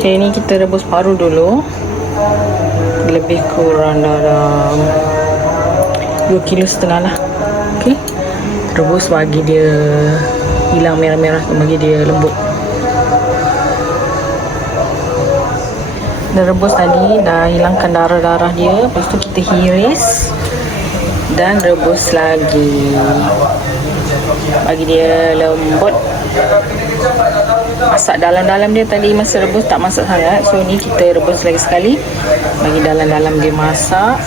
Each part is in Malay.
Okay, ni kita rebus paru dulu. Lebih kurang dalam 2,5 kilo lah. Okay, rebus bagi dia hilang merah-merah tu, bagi dia lembut. Dah rebus tadi, dah hilangkan darah-darah dia. Lepas tu kita hiris dan rebus lagi, bagi dia lembut. Masak dalam-dalam dia tadi masa rebus tak masak sangat. So ni kita rebus lagi sekali, bagi dalam-dalam dia masak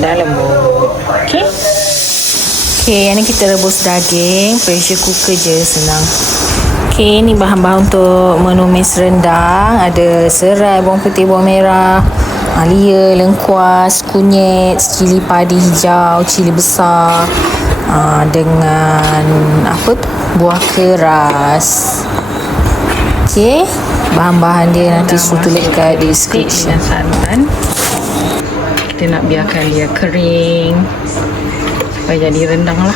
dan lembut. Okay, yang ni kita rebus daging. Pressure cooker je, senang. Okay, ni bahan-bahan untuk menumis rendang. Ada serai, bawang putih, bawang merah, halia, lengkuas, kunyit, cili padi hijau, cili besar, dengan buah keras. Okay, bahan-bahan dia nanti suruh tulis kat description. Santan kita nak biarkan dia kering supaya jadi rendang lah.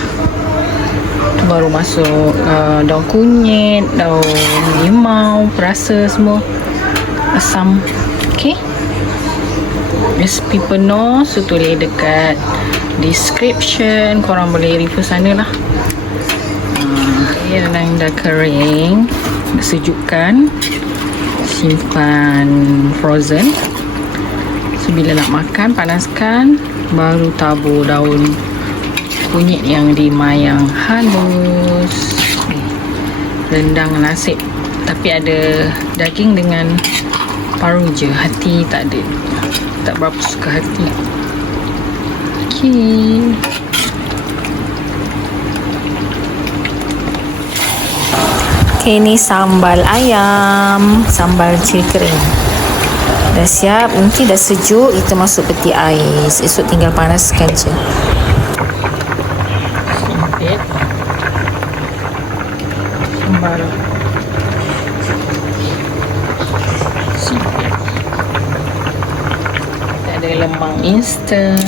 Tu baru masuk daun kunyit, daun limau, perasa semua, asam. Okay, resipi penuh so tulis dekat description, korang boleh review sana lah. Rendang dah kering, sejukkan, simpan frozen. So bila nak makan, panaskan, baru tabur daun kunyit yang dimayang halus. Rendang nasib, tapi ada daging dengan paru je, hati tak ada. Tak berapa suka hati. Okay, ni sambal ayam, sambal cili kering dah siap. Nanti dah sejuk, kita masuk peti ais. Esok tinggal panaskan je. Simpit sambal, simpit. Ada lemang instan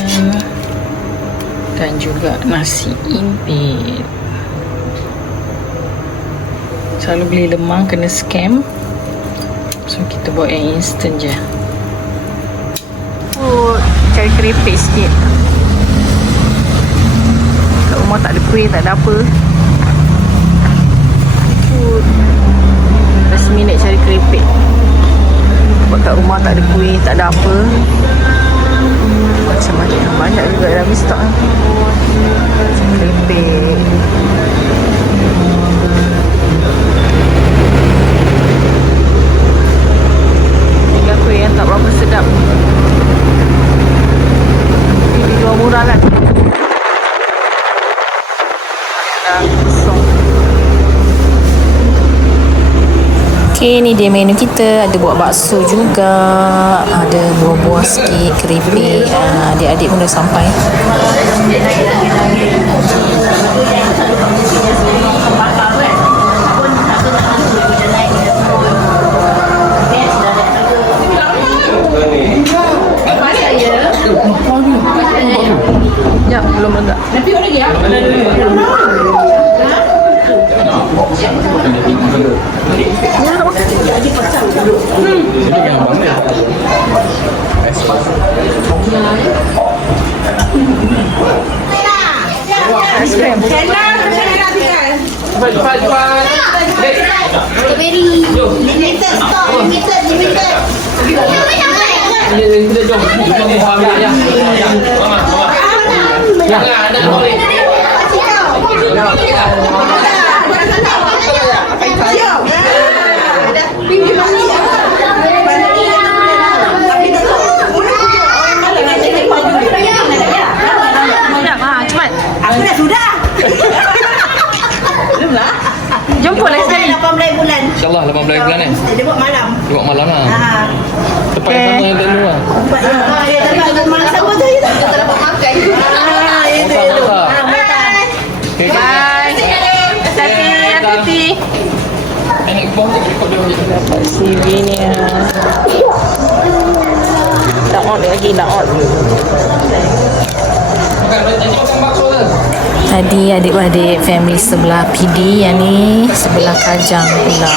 dan juga nasi impit. Selalu beli lemang kena scam, so kita buat yang instant je. Cari keripik sikit. Kat rumah tak ada kuih, tak ada apa. Last minute cari keripik. Sebab kat rumah tak ada kuih, tak ada apa. Macam mana, banyak juga dalam stok ni. Keripik. Tinggal kuih yang tak berapa sedap. Ini jual murah kan. Dah kosong. Okay, ni dia menu kita. Ada buat bakso juga, ada buah-buah sikit, keripik. Adik-adik pun dah sampai. Ya, belum enggak. Nanti lagi ya. Es krim. Strawberry. Limited stock. Limited. Kita jom. Jom ambil ya. Ya, ada boleh. Aku dah sudah. Belum lah. Jemput lagi sekali. 18 bulan. InsyaAllah 18 bulan kan? Dia buat malam. Dia buat malam lah. Tempat yang sama yang tak dulu lah. Ya, tapi malam sama tu. Kita tak dapat makan. Itu. Bye. Hati-hati. Enak kepong je kepong dia. Dapat CV ni. Nak on lagi, nak on. Makan bakso ke? Tadi adik-adik family sebelah PD, yang ni sebelah Kajang pula.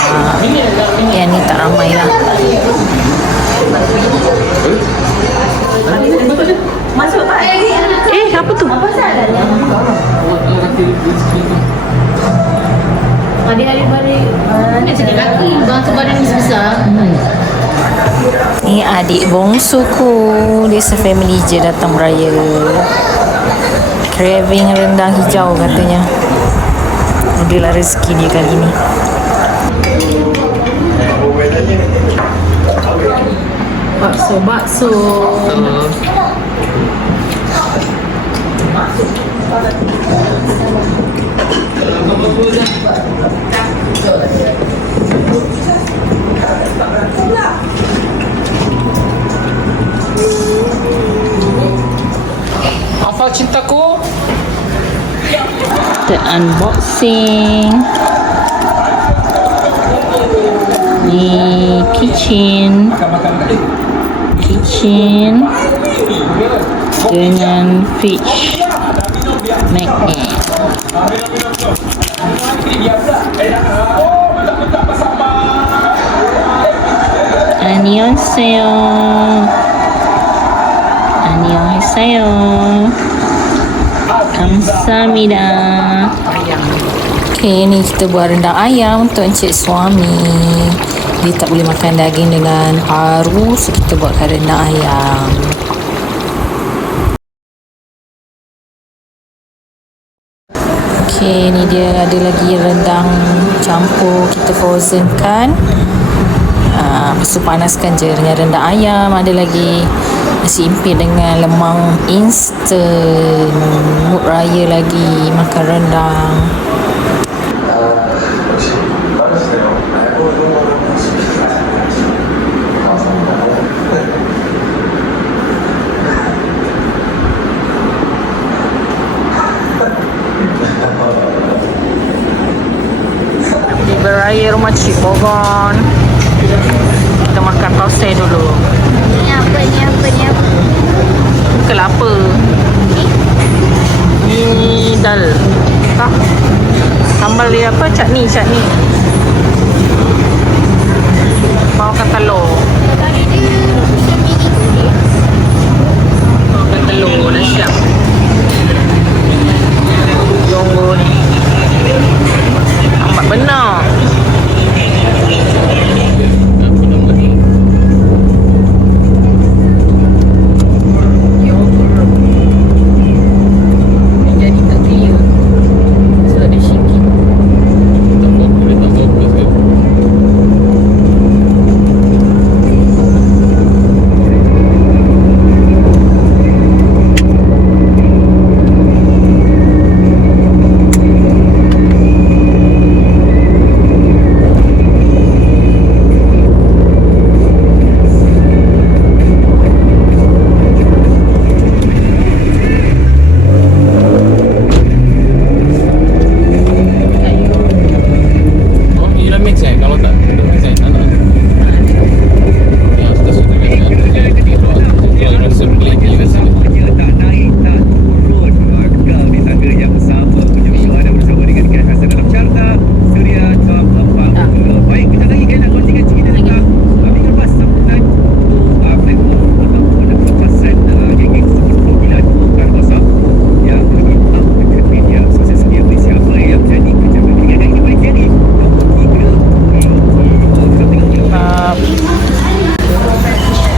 Yang ni tak ramai lah. Masuk tak? Apa tu? Apa salah? Hari-hari balik. Dia cakap laki. Bangsa badan ni sebesar. Ni adik bongsuku. Dia se-family je datang beraya. Craving rendang hijau katanya. Adalah rezeki dia kali ni. Bakso. Hafal cintaku. Kita unboxing. Ni kitchen dengan fish magnet. Annyeonghaseyo. Kamsahamnida. Okay, ni kita buat rendang ayam untuk encik suami. Dia tak boleh makan daging dengan paru, so kita buatkan rendang ayam. Okay, ni dia ada lagi rendang campur kita frozen kan. Lepas tu panaskan je dengan rendang ayam. Ada lagi nasi impit dengan lemang instant. Mood raya lagi makan rendang. Di beraya rumah Cik Bogon. Kita makan tosai dulu. Ni apa? Kelapa. Ni dal. Sambal dia apa? Cakni. Bawakan telur. Bawakan telur dah siap. Tunggu ni. Nampak benar. Jadi tak clear. So ada shaking.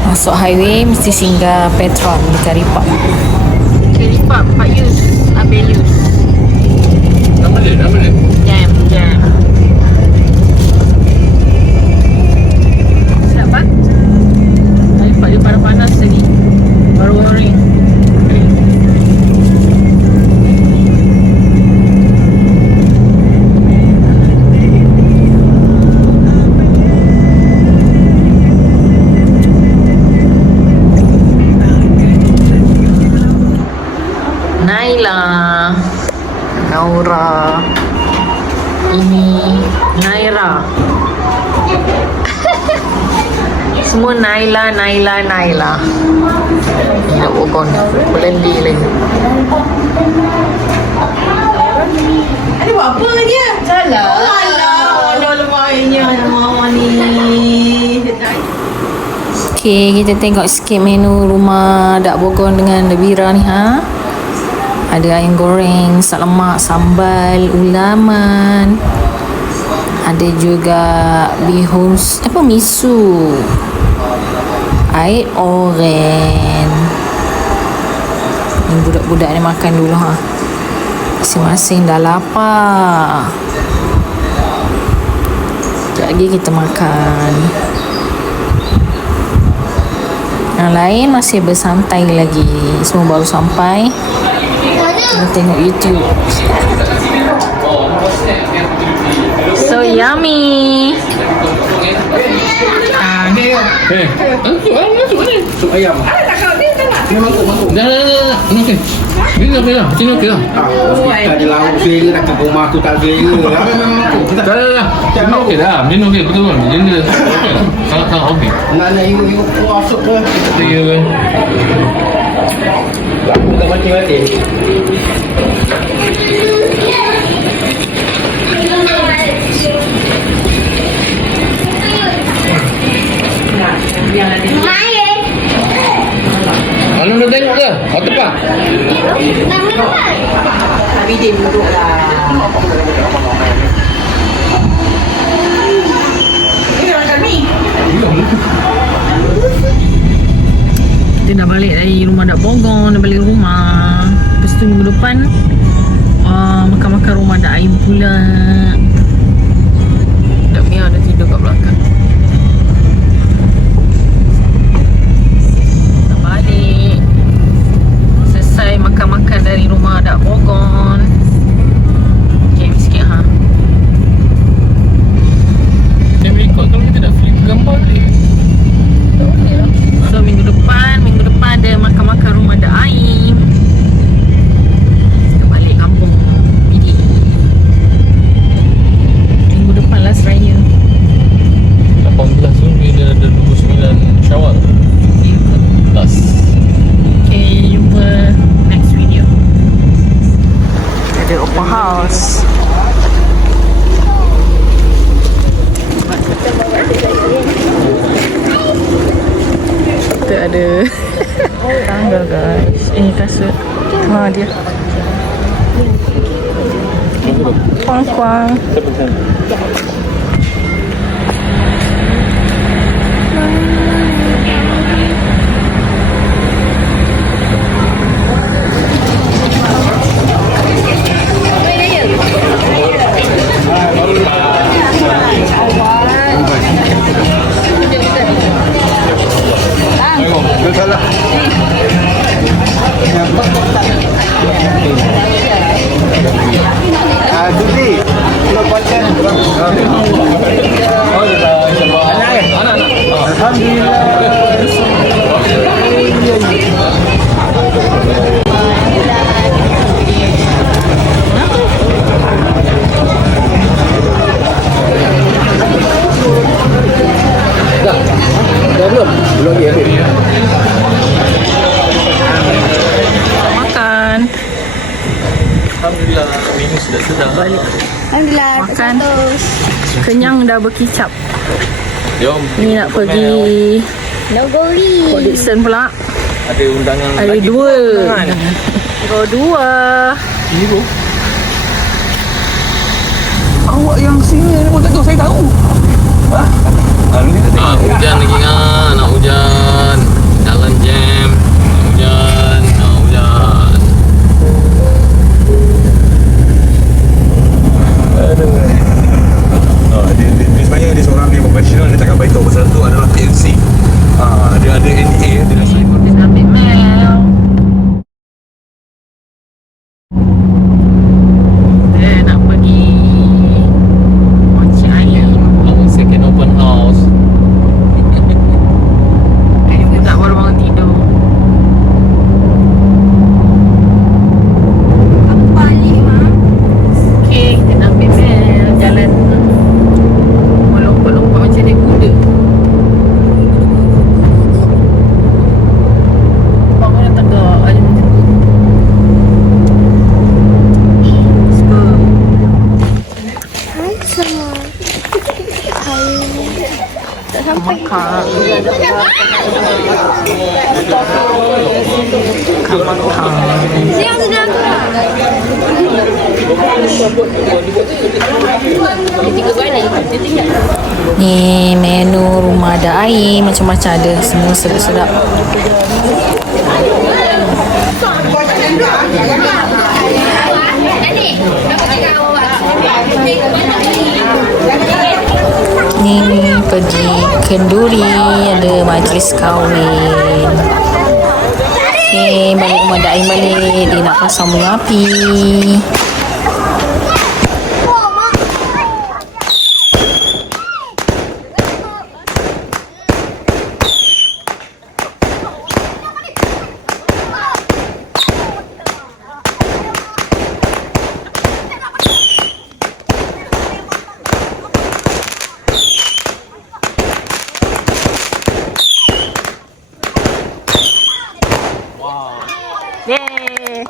Masuk highway mesti singgah Petron di Karipap. Karipap, Pak Yus, Abel Yus. Nama dia. Jam. Siap Pak? Karipap dia panas tadi. Baru goreng. Naura. Ini Naira. Semua Naila. Ini nak Bogon. Belendi lagi. Ada buat apa dia? Salah. Alah, ada lemahnya nama ni. Okay, kita tengok sikit menu rumah Dak Bogor dengan Lebira ni ha. Ada ayam goreng, sak lemak, sambal, ulaman. Ada juga bihun, miso. Air oren. Ni budak-budak ni makan dulu ha. Masing-masing dah lapar. Sekejap lagi kita makan. Yang lain masih bersantai lagi. Semua baru sampai. Nak tengok YouTube. So yummy. Masuk ni. Sup ayam. Ni mangkuk. Dah. Okey. Ni okey dah. Sini okey dah. Tak ada lauk selera dah kat rumah tu tak selera. Memang mangkuk. Dah. Ini okey dah. Ini okey betul. Ini dah. Sangat okey. Nak hidup masuk ke. Ya kan. Lauk tak mati-mati. Anu dah tengok ke? Kau tepat. Tapi dia duduk lah. Ini orang kami. Kita dah balik dari rumah Dak Bogor. Dah balik rumah. Lepas tu minggu depan makan-makan rumah Dak Aim pula. Dak Mia ada tidur kat belakang. Dah balik. Selesai makan-makan dari rumah Dak Bogor. Okay, sikit ha. Dia ikut kalau kita dah flip gambar ni. So minggu depan ada makan-makan rumah Dak Aim. Kita balik kampung Bidi. Minggu depan last raya. 18 tu dia ada 29 Syawal. Ya ke? Last. Okay, jumpa next video. Ada open house. Kita ada tangga guys. Ini kasut. Ha dia. Kuang-kuang. Salah. Susi, kalau pacar. Oh, dah. Anak. Alhamdulillah. Dah belum? Belum lagi. Makan. Alhamdulillah, minum sedap-sedap. Alhamdulillah. Makan. Kenyang dah berkicap. Jom. Ni nak pergi Nogori. Port Dickson pula. Ada undangan Ada lagi. dua. Undangan. Dua. Ini bro. Awak yang sini ni pun tak tahu, saya tahu. Hujan lagi kan, nak hujan. Jalan jam. Nak hujan. Aduh. Dia sebenarnya dia seorang yang profesional. Dia takkan beritahu pasal tu adalah PNC. Dia ada NDA. Dia dah sign. Dia ambil Mel. Dia nak pergi Mochi Island. Second open house. Makan. Ni menu rumah ada air, macam-macam ada, semua sedap-sedap. Ni pergi kenduri, ada majlis kahwin. Okay, balik rumah Daim balik. Dia nak pasang bunga api. Yeay.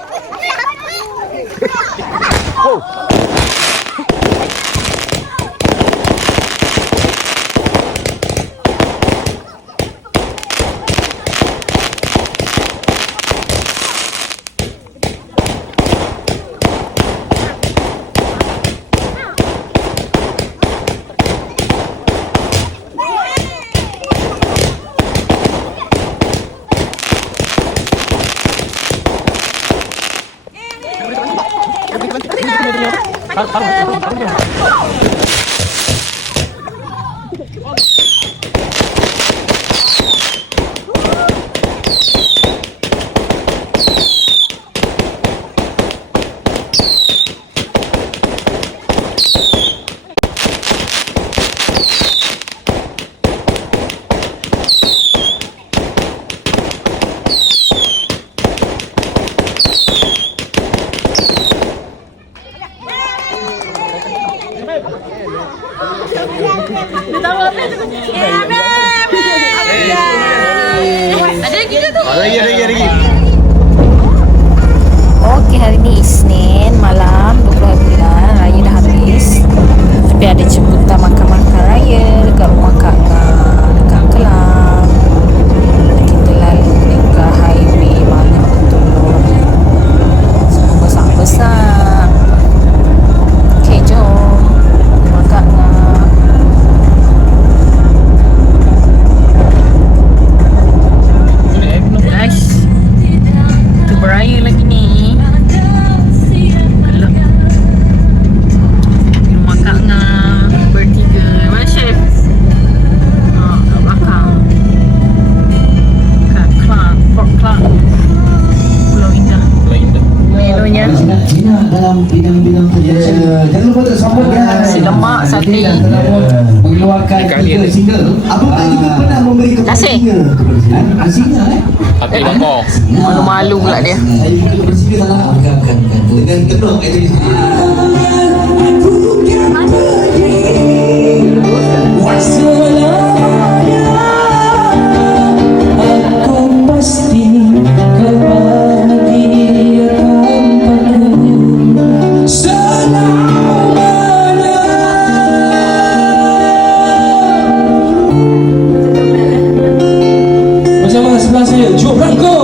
Lagi. Okey, hari ni Isnin malam 20 bulan raya dah habis. Tapi ada jemputan makan-makan raya dekat rumah Kak Ngah, dekat Kelang. Kita lalu dekat highway banyak betul lori. Semua besar-besar. Okey, jom rumah Kak Ngah. Guys, kita beraya lagi ni. Gelap. Rumah Kak Ngah bertiga. Mana chef? Kat belakang. Kat Clark, Port Clark, Pulau Indah. Menunya dalam bidang-bidang kerja. Jangan lupa untuk sambut nasi lemak, sate. Mengeluarkan tiga single. Apakah kita pernah memberi kepada Nasi. singa? Hati lapar. Malu-malu pula dia. Saya juga bersinga dalam dengan kedok itu di sini. Bersama sebelah saya, Joe Branco.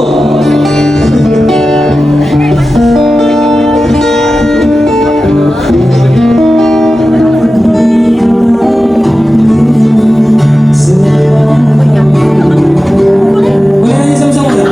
Menyanyi sama-sama.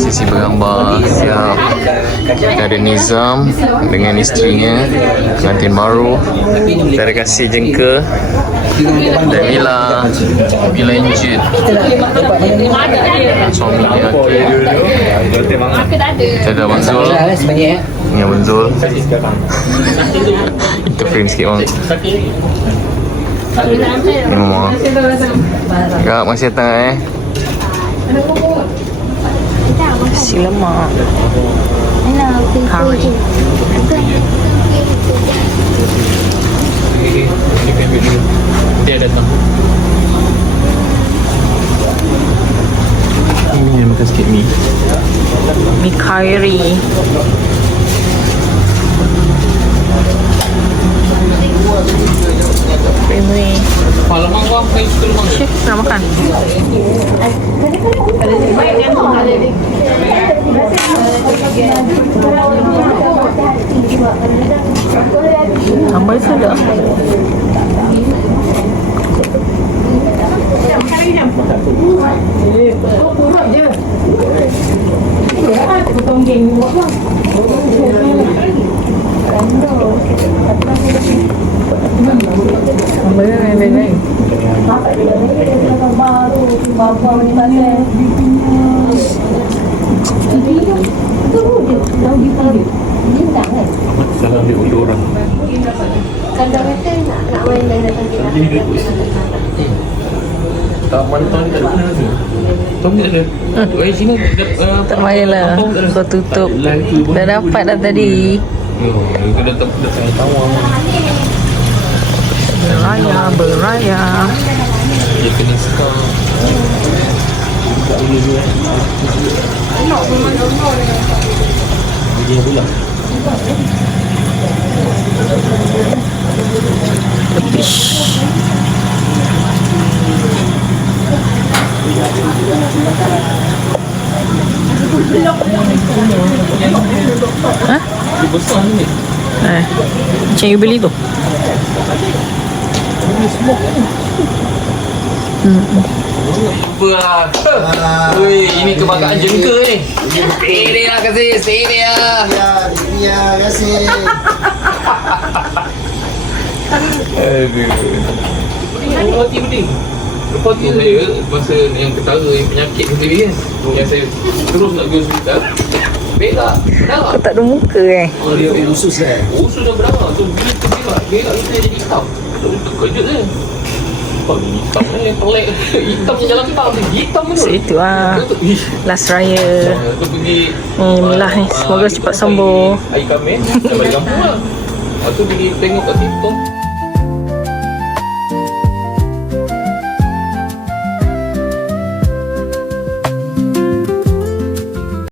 Sesi bergambar siap. Kita ada Nizam dengan isterinya, pengantin baru. Kita ada kasih jengka dan Mila Injit, suami dia. Kita ada Abang Zul. Ini Abang Zul. Itu frame sikit bang. Ini Mama. Kak, masih datang nasi lemak. Curry. Dia kena ambil dulu. Dia datang. Ini yang makan sikit mi. Mi curry. Creamy. Lemang kau, kau suka lemang ke? Chef nak makan. Sambal sedap. Sambal lain-lain. Salah ambil untuk orang. Tak mantau ni tak ada lagi. Tahu tak ada? Tuk sini Tak payahlah. Kau tutup. Dah dapat dah tadi. Yo, kita dah tanya tawar. Beraya. Dia kena sekar. Dia pula. Hah? Dia besar ni. Macam you beli tu. Apa lah. Ui, ini kebanggaan jengka ni. Sini lah kasih, sini lah. Ya, kasih. Roti penting. Roti saya masa yang ketara yang penyakit sendiri kan. Yang saya terus nak pergi hospital. Berak, darah. Kau tak ada muka Oh, dia usus Usus dah berdarah. So bila tu berak itu jadi hitam. Terkejut je. Apa ni hitam ni yang pelik. Hitam je jalan hitam. Hitam betul. So itu lah. Last raya. Tu pergi Alhamdulillah ni. Semoga cepat sembuh. Air kami dah balik kampung lah. Lepas tu pergi tengok kat situ.